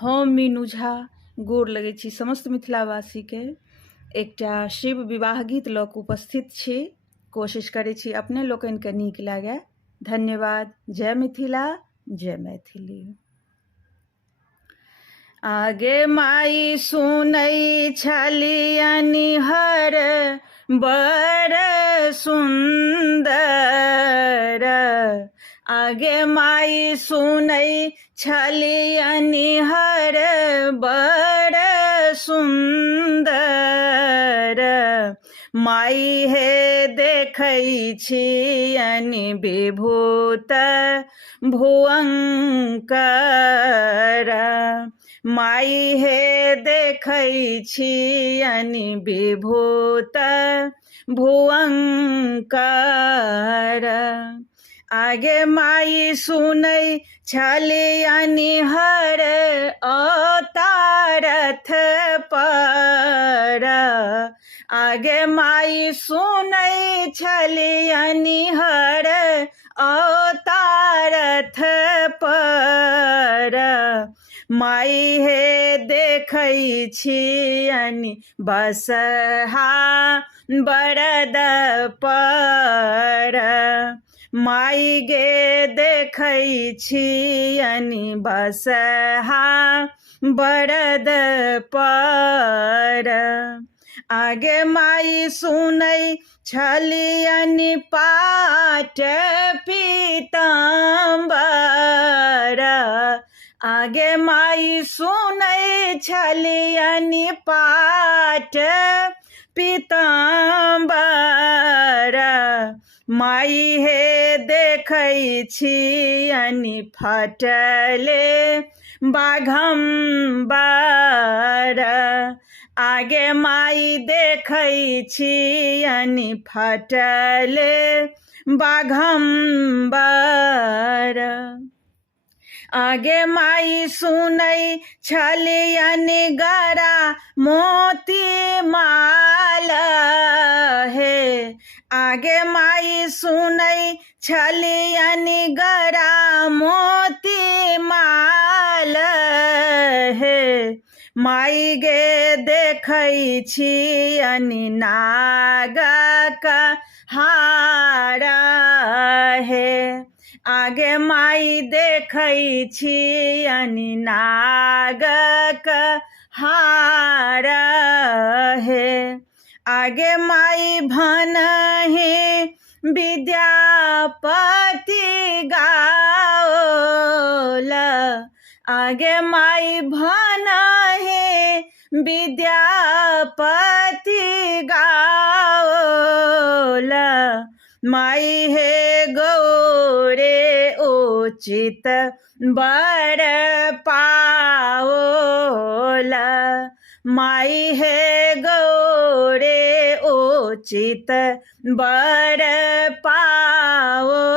हम मीनू झा गोर लगै छी समस्त मिथिलावासीके। एकटा शिव विवाह गीत लऽ कऽ उपस्थित छी। कोशिश करै छी अपने लोकनिके नीक लागै। धन्यवाद। जय मिथिला, जय मैथिली। आगे माई सुनै छलियनि हर बड़ सुन्दर। आगे माई सुनै छलियनि हर बड़ सुन्दर। माई हे देखै छियनि विभूत भुवंकर। माई हे देखै छियनि विभूत भुवंकर। आगे माई सुनै छलियनि हर अवतारथ पर। आगे माई सुनै छलियनि हर अवतारथ पर। माई हे देखै छियनि बसहा बरद पर। माई गे देखै छियनि बसहा बरद पर। आगे माई सुनै छलियनि पाट पीताम्बर। आगे माई सुनै छलियनि पाट पीताम्बर। माई हे देखै छियनि फटले बाघम्बर। आगे माई देखै छियनि फटले बाघम्बर। आगे माई सुनै छलियनि गरा मोती माल हे। आगे माई सुनै छलियनि गरा मोती माल हे। माई गे देखै छियनि नागक हार हे। आगे माई देखै छियनि नागक हार हे। आगे माई भनहि विद्यापति गाओल। आगे माई भनहि विद्यापति गाओल। माई हे गौरे उचित बर पाओल। माई हे गौरे उचित बर पाओल।